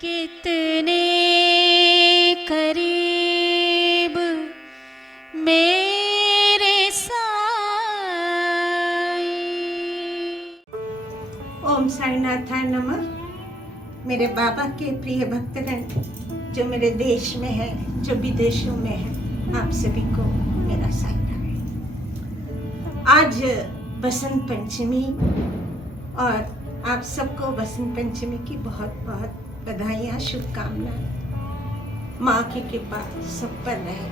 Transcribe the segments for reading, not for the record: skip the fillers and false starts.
कितने करीब मेरे साईं। ओम साईनाथाय नमः। मेरे बाबा के प्रिय भक्तगण जो मेरे देश में है, जो विदेशों में है, आप सभी को मेरा साईं। आज बसंत पंचमी और आप सबको बसंत पंचमी की बहुत बहुत बधाइयाँ, शुभकामनाएं। माँ की कृपा सब पर रहे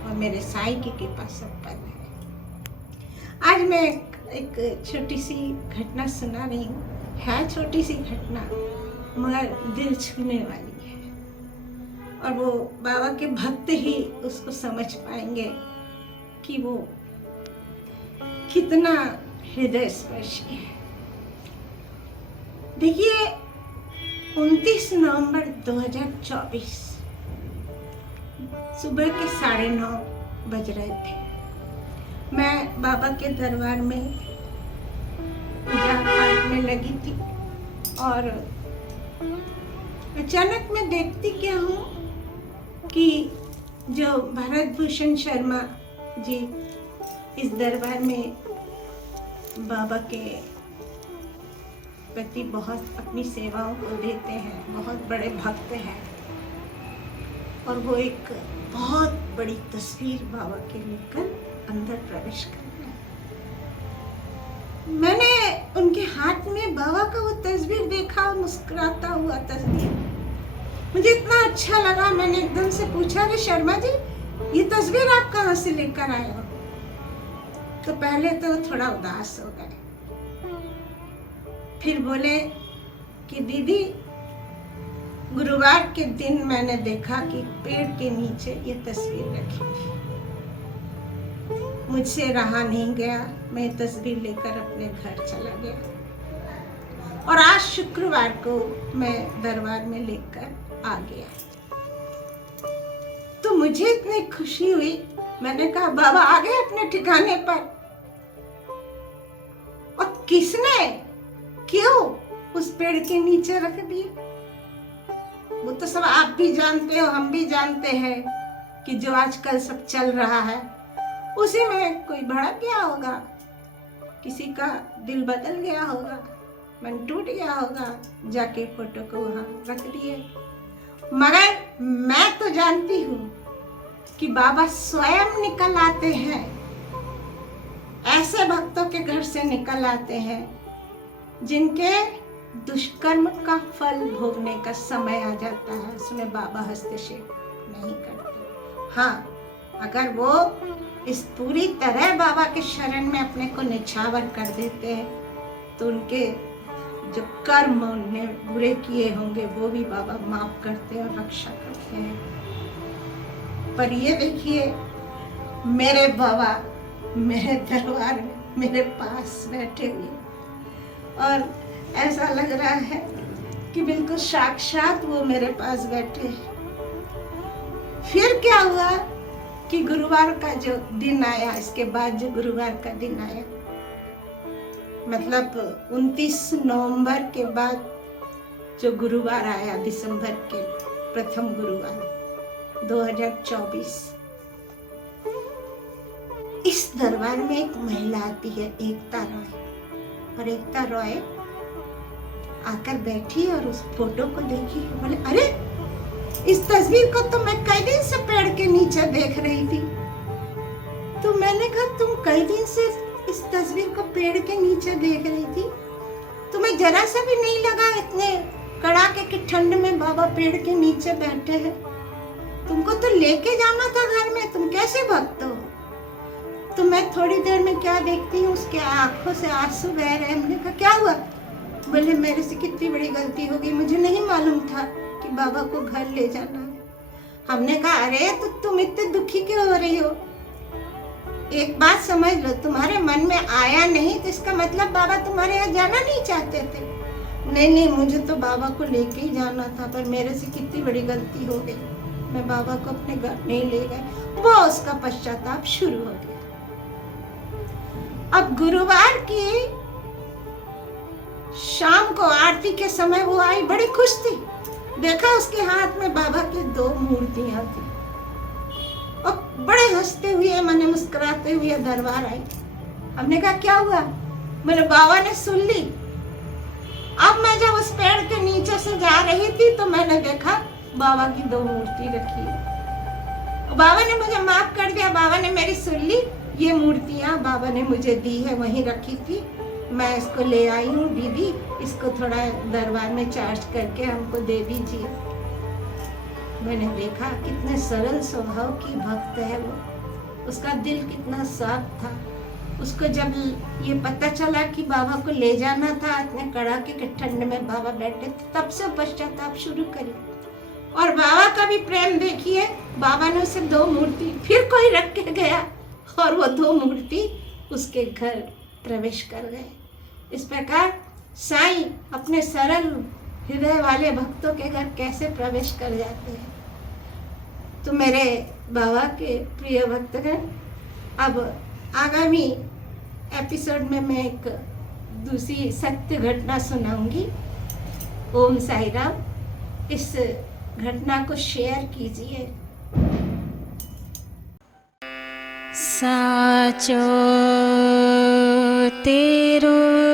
और मेरे साईं की कृपा सब पर रहे। आज मैं एक छोटी सी घटना सुना रही हूँ। है छोटी सी घटना मगर दिल छूने वाली है और वो बाबा के भक्त ही उसको समझ पाएंगे कि वो कितना हृदय स्पर्शी है। देखिए 29 नवंबर 2024 सुबह के 9:30 बज रहे थे। मैं बाबा के दरबार में पूजा पाठ में लगी थी और अचानक मैं देखती क्या हूँ कि जो भरत भूषण शर्मा जी इस दरबार में बाबा के प्रति बहुत अपनी सेवाओं को देते हैं, बहुत बड़े भक्त हैं और वो एक बहुत बड़ी तस्वीर बाबा के लेकर अंदर प्रवेश कर रहे हैं। मैंने उनके हाथ में बाबा का वो तस्वीर देखा, मुस्कुराता हुआ तस्वीर। मुझे इतना अच्छा लगा, मैंने एकदम से पूछा, अरे शर्मा जी ये तस्वीर आप कहाँ से लेकर आए हो? तो पहले तो थोड़ा उदास हो गए, फिर बोले कि दीदी गुरुवार के दिन मैंने देखा कि पेड़ के नीचे ये तस्वीर रखी थी, मुझसे रहा नहीं गया, मैं तस्वीर लेकर अपने घर चला गया और आज शुक्रवार को मैं दरबार में लेकर आ गया। तो मुझे इतनी खुशी हुई, मैंने कहा बाबा आ गए अपने ठिकाने पर। और किसने क्यों उस पेड़ के नीचे रख दिए वो तो सब आप भी जानते हो, हम भी जानते हैं कि जो आजकल सब चल रहा है उसी में कोई भड़क गया होगा, किसी का दिल बदल गया होगा, मन टूट गया होगा, जाके फोटो को वहां रख दिए। मगर मैं तो जानती हूँ कि बाबा स्वयं निकल आते हैं, ऐसे भक्तों के घर से निकल आते हैं जिनके दुष्कर्म का फल भोगने का समय आ जाता है, उसमें बाबा हस्तक्षेप नहीं करते। हाँ, अगर वो इस पूरी तरह बाबा के शरण में अपने को निछावर कर देते हैं तो उनके जो कर्म उन्होंने बुरे किए होंगे वो भी बाबा माफ करते हैं और रक्षा करते हैं। पर ये देखिए मेरे बाबा मेरे दरबार में मेरे पास बैठे हुए और ऐसा लग रहा है कि बिल्कुल साक्षात वो मेरे पास बैठे हैं। फिर क्या हुआ कि गुरुवार का जो दिन आया, इसके बाद जो गुरुवार का दिन आया, मतलब 29 नवंबर के बाद जो गुरुवार आया, दिसंबर के प्रथम गुरुवार 2024, इस दरबार में एक महिला आती है, एकता रॉय। और एकता रॉय आकर बैठी और उस फोटो को देखी, बोले अरे इस तस्वीर को तो मैं कई दिन से पेड़ के नीचे देख रही थी। तो मैंने कहा तुम कई दिन से इस तस्वीर को पेड़ के नीचे देख रही थी, तुम्हें जरा सा भी नहीं लगा इतने कड़ाके की ठंड में बाबा पेड़ के नीचे बैठे हैं? तुमको तो लेके जाना था घर में, तुम कैसे भक्त हो? तो मैं थोड़ी देर में क्या देखती हूँ, उसके आंखों से आंसू बह रहे हैं। मैंने कहा क्या हुआ? बोले मेरे से कितनी बड़ी गलती हो गई, मुझे नहीं मालूम था कि बाबा को घर ले जाना है। हमने कहा अरे तो तुम इतने दुखी क्यों हो रही हो? एक बात समझ लो, तुम्हारे मन में आया नहीं तो इसका मतलब बाबा तुम्हारे यहाँ जाना नहीं चाहते थे। नहीं, मुझे तो बाबा को लेके ही जाना था, पर मेरे से कितनी बड़ी गलती हो गई, मैं बाबा को अपने घर नहीं ले गए। वो उसका पश्चाताप शुरू हो गया। अब गुरुवार की शाम को आरती के समय वो आई, बड़ी खुश थी। देखा उसके हाथ में बाबा की 2 मूर्तियां थी और बड़े हंसते हुए मैंने मुस्कुराते हुए दरबार आई। हमने कहा क्या हुआ? मेरे बाबा ने सुन ली। अब मैं जब उस पेड़ के नीचे से जा रही थी तो मैंने देखा बाबा की 2 मूर्ति रखी है। बाबा ने मुझे माफ कर दिया, बाबा ने मेरी सुन ली। ये मूर्तियां बाबा ने मुझे दी है, वहीं रखी थी, मैं इसको ले आई हूँ दीदी, इसको थोड़ा दरबार में चार्ज करके हमको दे दीजिए। मैंने देखा कितने सरल स्वभाव की भक्त है वो, उसका दिल कितना साफ था। उसको जब ये पता चला कि बाबा को ले जाना था, इतने कड़ाके के ठंड में बाबा बैठे थे, तब से पश्चाताप शुरू करी। और बाबा का भी प्रेम देखिए, बाबा ने उसे 2 मूर्ति फिर कोई रख के गया और वो 2 मूर्ति उसके घर प्रवेश कर गए। इस प्रकार साईं अपने सरल हृदय वाले भक्तों के घर कैसे प्रवेश कर जाते हैं। तो मेरे बाबा के प्रिय भक्तगण, अब आगामी एपिसोड में मैं एक दूसरी सत्य घटना सुनाऊंगी। ओम साई राम। इस घटना को शेयर कीजिए। साचो तेरो